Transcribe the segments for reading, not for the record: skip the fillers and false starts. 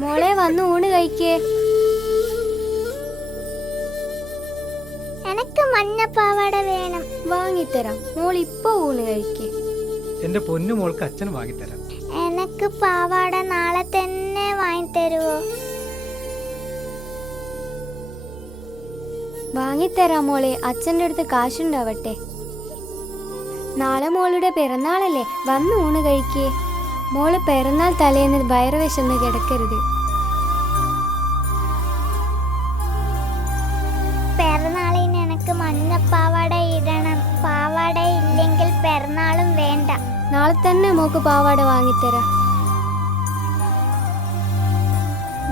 മോളെ വന്ന് ഊണ് കഴിക്കേ. എനക്ക് മഞ്ഞ പാവാട വേണം. വാങ്ങിത്തരാം. മോൾ ഇപ്പൊ ഊണ് കഴിക്കേ. എന്റെ പൊന്നു മോൾക്ക് അച്ഛൻ വാങ്ങിത്തരാം. എനക്ക് പാവാട നാളെ തന്നെ വാങ്ങിത്തരുവോ? വാങ്ങിത്തരാം മോളെ. അച്ഛൻ്റെ അടുത്ത് കാശുണ്ടാവട്ടെ. നാളെ മോളുടെ പിറന്നാളല്ലേ, വന്ന് ഊണ് കഴിക്കേ. മോള് പിറന്നാൾ തലേന്ന് വയറ് വിശന്ന് കിടക്കരുത്. പിറന്നാളിന് എനക്ക് മഞ്ഞ പാവാട ഇടണം. പാവാട ഇല്ലെങ്കിൽ പിറന്നാളും വേണ്ട. നാളെ തന്നെ മോക്ക് പാവാട വാങ്ങിത്തരാം.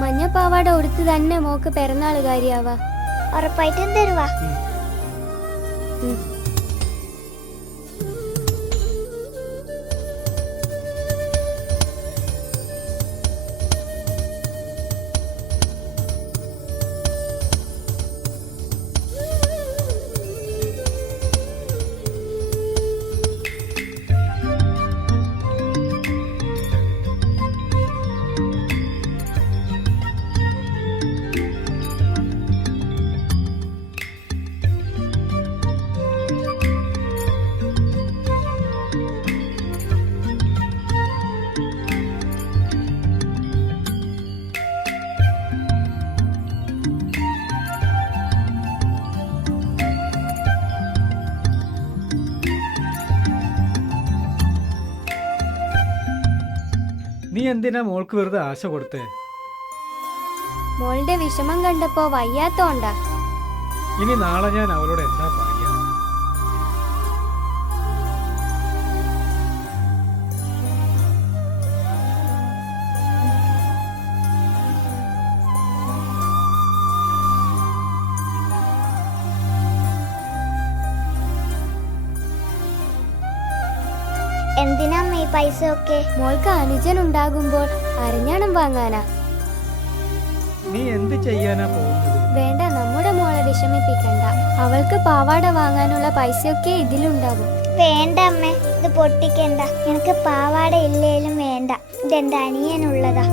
മഞ്ഞ പാവാട ഉടുത്ത് തന്നെ മോക്ക് പിറന്നാൾ കാര്യാവാ. ഉറപ്പായിട്ടും തരുവാ. നീ എന്തിനാ മോൾക്ക് വെറുതെ ആശ കൊടുത്തേ? മോളുടെ വിഷമം കണ്ടപ്പോ വയ്യാത്തോണ്ടാ. ഇനി നാളെ ഞാൻ അവളോട് എന്താ പറയാ? എന്തിനാ ഈ പൈസ ഒക്കെ? മോൾക്ക് അനുജൻ ഉണ്ടാകുമ്പോൾ അരഞ്ഞാണം വാങ്ങാനാ. നീ എന്ത് ചെയ്യാനാ പോകുന്നത്? വേണ്ട, നമ്മുടെ മോളെ വിഷമിപ്പിക്കണ്ട. അവൾക്ക് പാവാട വാങ്ങാനുള്ള പൈസയൊക്കെ ഇതിലുണ്ടാകും. വേണ്ട അമ്മേ, ഇത് പൊട്ടിക്കണ്ട. എനിക്ക് പാവാട ഇല്ലേലും വേണ്ട. ഇതെന്റെ അനിയനുള്ളതാ.